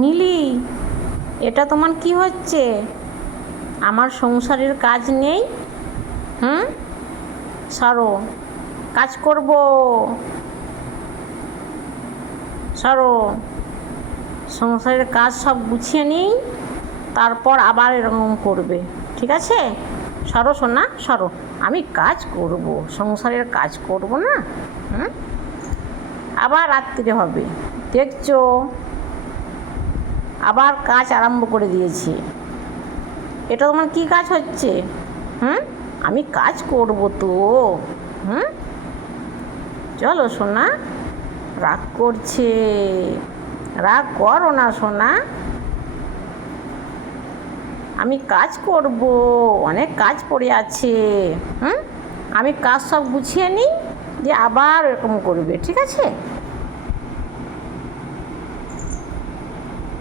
মিলি, এটা তোমার কি হচ্ছে? আমার সংসারের কাজ নেই? সরো, কাজ করব। সরো, সংসারের কাজ সব গুছিয়ে নিই, তারপর আবার এরকম করবে, ঠিক আছে? সরো সোনা, সরো। আমি কাজ করব, সংসারের কাজ করব না? আবার রাত্রিরে হবে, দেখছো? আবার কাজ আরম্ভ করে দিয়েছি। এটা তোমার কি কাজ হচ্ছে? আমি কাজ করব তো। চলো সোনা, রাগ করছে। রাগ করো না সোনা, আমি কাজ করব, অনেক কাজ পড়ে আছে। আমি কাজ সব গুছিয়ে নিই, দিয়ে আবার এরকম করবে, ঠিক আছে?